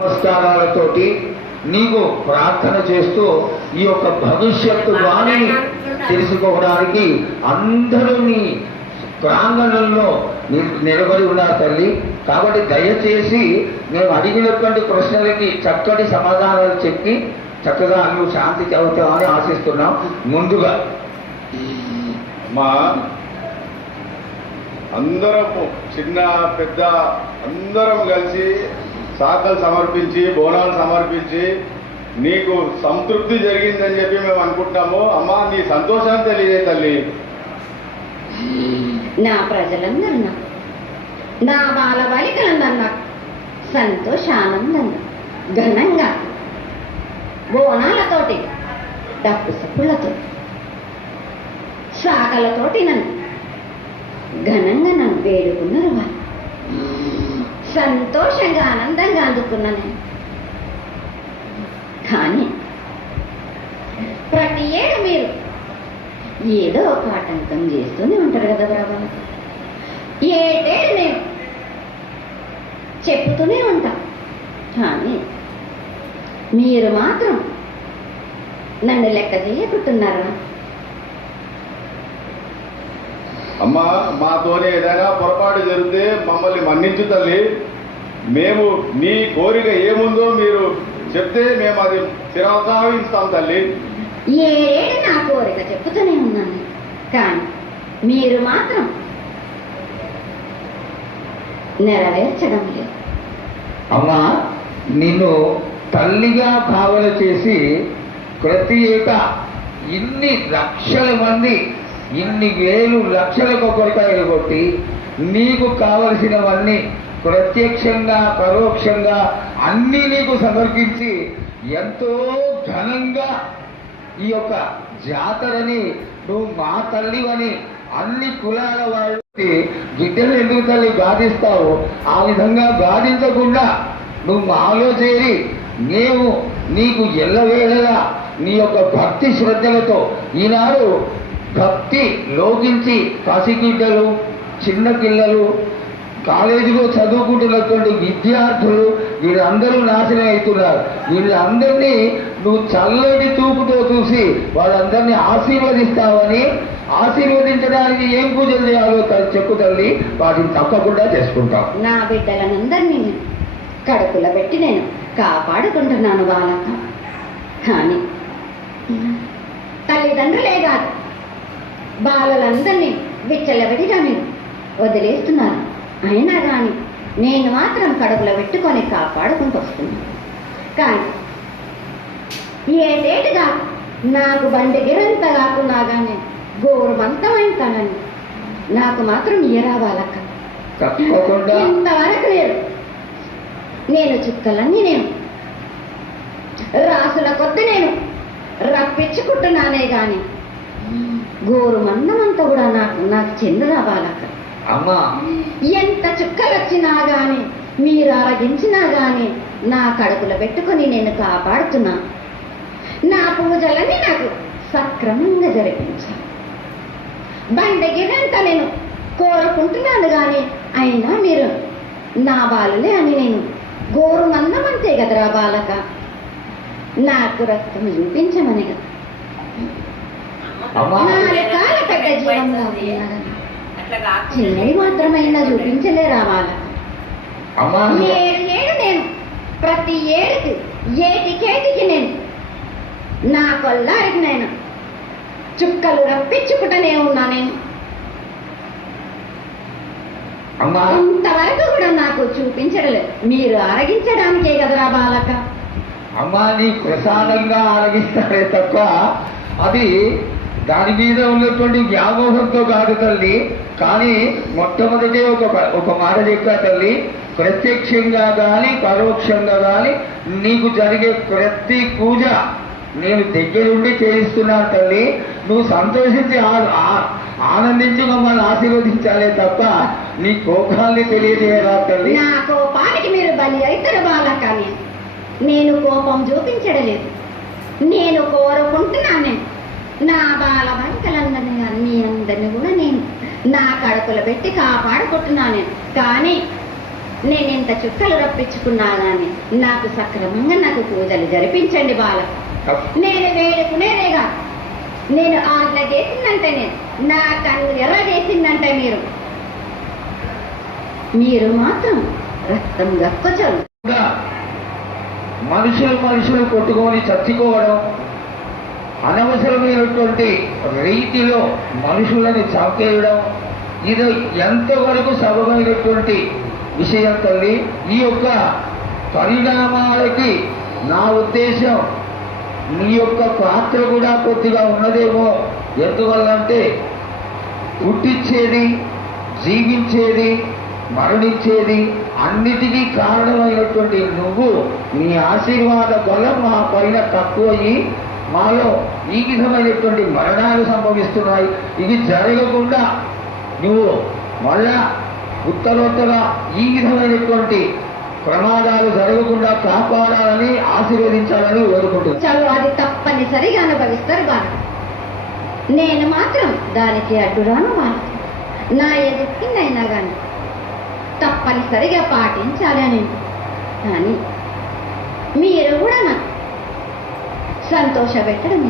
నమస్కారాలతోటి నీకు ప్రార్థన చేస్తూ ఈ యొక్క భవిష్యత్తు వాణిని తెలుసుకోవడానికి అందరూ నీ ప్రాంగణంలో నిలబడి ఉన్నారు తల్లి. కాబట్టి దయచేసి మేము అడిగినటువంటి ప్రశ్నలకి చక్కటి సమాధానాలు చెప్పి చక్కగా నువ్వు శాంతి చదువుతామని ఆశిస్తున్నాం. ముందుగా మా అందరం చిన్న పెద్ద అందరం కలిసి శాఖలు సమర్పించి బోనాలు సమర్పించి నీకు సంతృప్తి జరిగిందని చెప్పి మేము అనుకుంటున్నాము. అమ్మా నీ సంతోషాన్ని తెలియజే తల్లి. నా ప్రజలందరూ నా బాల బాలికలందరూ సంతోషానందంగా ఘనంగా బోనాలతోటి డప్పు సప్పులతో శాఖలతోటి నన్ను ఘనంగా నన్ను వేడుకున్నారు. వాళ్ళు సంతోషంగా ఆనందంగా అందుకున్నాను. కానీ ప్రతి ఏడు మీరు ఏదో ఒక ఆటంకం చేస్తూనే ఉంటారు కదా బ్రాబాలు. ఏటేడు నేను చెప్తూనే ఉంటా, కానీ మీరు మాత్రం నన్ను లెక్క చేయకుంటున్నారా? అమ్మా మాతోనే ఏదైనా పొరపాటు జరిగితే మమ్మల్ని మన్నించు తల్లి. మేము నీ కోరిక ఏముందో మీరు చెప్తే మేము అది చిరవసాగిస్తాం తల్లి. ఏడు నా కోరిక చెప్తూనే ఉన్నాను, కానీ మీరు మాత్రం నెరవేర్చడం లేదు. అమ్మా నిన్ను తల్లిగా భావన చేసి ప్రతి ఏటా ఇన్ని లక్షల మంది ఇన్ని వేలు లక్షల కొబ్బరికాయలు కొట్టి నీకు కావలసినవన్నీ ప్రత్యక్షంగా పరోక్షంగా అన్నీ నీకు సమర్పించి ఎంతో ఘనంగా ఈ యొక్క జాతరని నువ్వు మా తల్లివని అన్ని కులాల వాళ్ళకి బిడ్డలు ఎందుకు తల్లి బాధిస్తావు? ఆ విధంగా బాధించకుండా నువ్వు మాలో చేరి మేము నీకు ఎల్లవేళలా నీ యొక్క భక్తి శ్రద్ధలతో ఈనాడు భక్తి లోకించి పసిగిడ్డలు చిన్న పిల్లలు కాలేజీలో చదువుకుంటున్నటువంటి విద్యార్థులు వీళ్ళందరూ నాశనం అవుతున్నారు. వీళ్ళందరినీ నువ్వు చల్లటి చూపుతో చూసి వాళ్ళందరినీ ఆశీర్వదిస్తావని, ఆశీర్వదించడానికి ఏం పూజలు చేయాలో చెప్పు తల్లి, వాటిని తప్పకుండా చేసుకుంటాం. నా బిడ్డలనందరినీ కడుపులో పెట్టి నేను కాపాడుకుంటున్నాను బాలక. కానీ తల్లిదండ్రులే కాదు బాలలందరినీ విచ్చలవిడిగా మీరు వదిలేస్తున్నారు. అయినా కానీ నేను మాత్రం కడుపులో పెట్టుకొని కాపాడుకుంటూ వస్తున్నాను. కానీ ఏటేటుగా నాకు బండి గిరంత కాకున్నా కానీ గోరుమంతమైన తనని నాకు మాత్రం ఇయరా బాలక. ఇంతవరకు నేను చుక్కలన్నీ నేను రాసుల కొద్ది నేను రప్పించుకుంటున్నానే గాని గోరు మందమంతా కూడా నాకు చెందురా బాలక. అమ్మా ఎంత చుక్కలు వచ్చినా గాని మీరు ఆరగించినా గాని నా కడుపులో పెట్టుకొని నేను కాపాడుతున్నా. నా పూజలన్నీ నాకు సక్రమంగా జరిపించాను. బండగిరంతా నేను కోరుకుంటున్నాను గాని అయినా మీరు నా బాలులే అని నేను గోరు మందమంతే కదరా బాలక. నాకు రక్తం చూపించమని కదా రకాల పెద్ద జీవంలో చిన్నది మాత్రమైనా చూపించలేరా బాలక. ఏడు నేను ప్రతి ఏడుకి ఏటికేటికి నేను నా కొల్లారికి నేను చుక్కలు రప్పించుకుంటూనే ఉన్నా. నేను ఇంతవరకు కూడా నాకు చూపించడలేదు. మీరు ఆరగించడానికే కదరా బాలక. అమ్మా నీ ప్రసాదంగా ఆరగిస్తారే తప్ప అది దాని మీద ఉన్నటువంటి వ్యామోహంతో కాదు తల్లి. కానీ మొట్టమొదటి ఒక మాట చెప్పా తల్లి, ప్రత్యక్షంగా కానీ పరోక్షంగా కానీ నీకు జరిగే ప్రతి పూజ నేను దగ్గరుండి చేయిస్తున్నాను తల్లి. నువ్వు సంతోషించి ఆనందించి మమ్మల్ని ఆశీర్వదించాలే తప్ప నీ కోపాన్ని తెలియజేయరా తల్లి. నా కోపానికి మీరు బలి అవుతారు బాలక. నేను కోపం చూపించడలేదు. నేను కోరుకుంటున్నాను నా బాల బాలికలందరినీ మీ అందరినీ కూడా నేను నా కడుపులో పెట్టి కాపాడుకుంటున్నాను. కానీ నేనెంత చుక్కలు రప్పించుకున్నా గాని నాకు సక్రమంగా నాకు పూజలు జరిపించండి బాల. నేను వేడుకునేదేగా, నేను ఆజ్ఞ చేసిందంటే నేను నా కన్ను ఎర్ర చేసిందంటే మీరు మాత్రం రక్తం గక్కచరు. మనుషులు కొట్టుకొని చచ్చిపోవడం, అనవసరమైనటువంటి రీతిలో మనుషులను చంపేయడం, ఇది ఎంతవరకు సబమైనటువంటి విషయం తల్లి. ఈ యొక్క పరిణామాలకి నా ఉద్దేశం నీ యొక్క పాత్ర కూడా కొద్దిగా ఉన్నదేమో. ఎందువల్లంటే పుట్టించేది, జీవించేది, మరణించేది అన్నిటికీ కారణమైనటువంటి నువ్వు నీ ఆశీర్వాద బలం మా పైన తక్కువయ్యి మాలో ఈ విధమైనటువంటి మరణాలు సంభవిస్తున్నాయి. ఇది జరగకుండా నువ్వు మళ్ళా ఉత్తరోత్తగా ఈ విధమైనటువంటి ప్రమాదాలు జరగకుండా కాపాడాలని ఆశీర్వదించాలని కోరుకుంటున్నాను. చాలు, అది తప్పనిసరిగా అనుభవిస్తారు బాగా. నేను మాత్రం దానికి అడ్డురాను బాగా. నా ఎదుటినైనా కానీ తప్పనిసరిగా పాటించాలి అని. కానీ మీరు కూడా నాకు సంతోషపెట్టడం